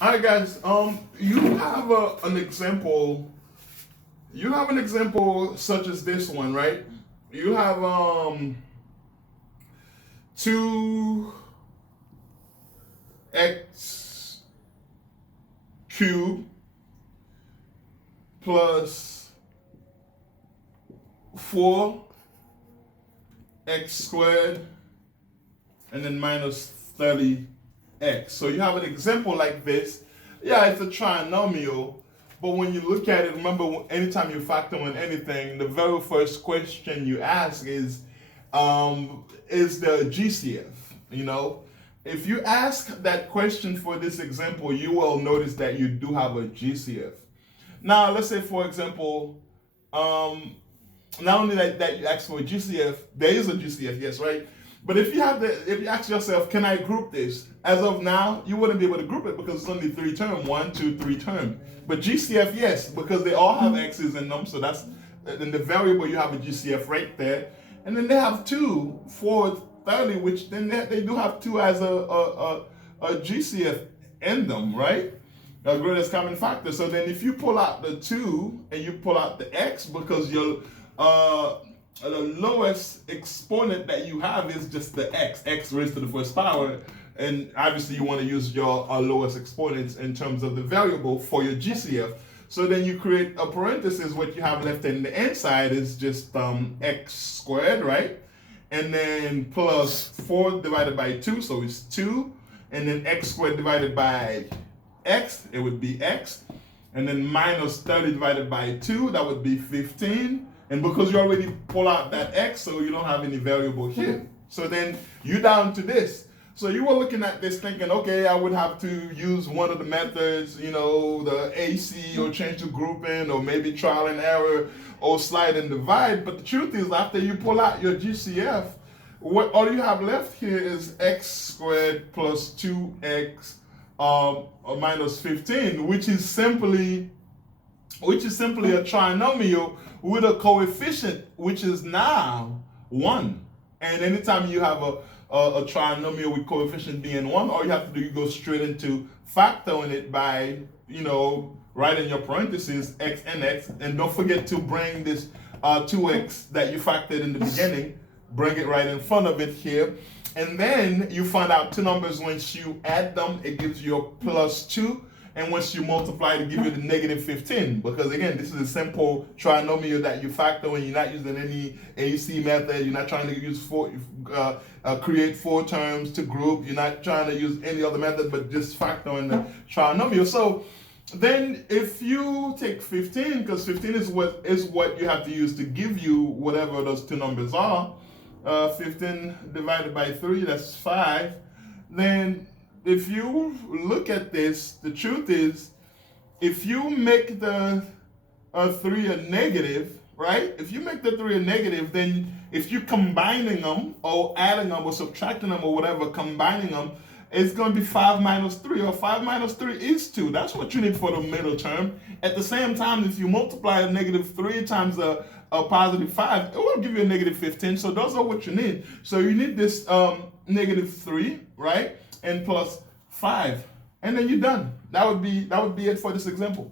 All right, guys. You have an example. You have an example such as this one, right? You have two x cubed plus four x squared and then minus 30x. So you have an example like this. Yeah, it's a trinomial, but when you look at it, remember anytime you factor in anything, the very first question you ask is the GCF? You know, if you ask that question for this example, you will notice that you do have a GCF. Now, let's say, for example, not only that you ask for a GCF, there is a GCF, yes, right? But if you ask yourself, can I group this? As of now, you wouldn't be able to group it because it's only three term, 1, 2, 3 term. But GCF, yes, because they all have x's in them, so that's in the variable you have a GCF right there. And then they have 2, 4, 30, which then they do have 2 as a GCF in them, right? A greatest common factor. So then if you pull out the 2 and you pull out the x, because your the lowest exponent that you have is just the x raised to the first power, and obviously you want to use your lowest exponents in terms of the variable for your GCF. So then you create a parenthesis. What you have left in the inside is just x squared, right? And then plus 4 divided by 2, so it's 2, and then x squared divided by x, it would be x, and then minus 30 divided by 2, that would be 15. And because you already pull out that x, so you don't have any variable here. So then you down to this. So you were looking at this thinking, okay, I would have to use one of the methods, you know, the AC or change the grouping or maybe trial and error or slide and divide. But the truth is, after you pull out your GCF, all you have left here is x squared plus 2x minus 15, which is simply a trinomial with a coefficient which is now 1. And anytime you have a trinomial with coefficient being 1, all you have to do, you go straight into factoring it by, writing your parentheses x and x. And don't forget to bring this 2x that you factored in the beginning, bring it right in front of it here. And then you find out two numbers. Once you add them, it gives you a plus 2. And once you multiply, to give you the negative 15. Because again, this is a simple trinomial that you factor in. You're not using any AC method. You're not trying to use create 4 terms to group. You're not trying to use any other method, but just factor in the trinomial. So then if you take 15, because 15 is what you have to use to give you whatever those two numbers are. 15 divided by 3, that's 5. Then if you look at this, the truth is, if you make the 3 a negative, right? If you make the 3 a negative, then if you're combining them or adding them or subtracting them or whatever, combining them, it's going to be 5 minus 3, or 5 minus 3 is 2. That's what you need for the middle term. At the same time, if you multiply a negative 3 times a positive 5, it will give you a negative 15. So those are what you need. So you need this negative 3, right? And plus 5, and then you're done. That would be it for this example.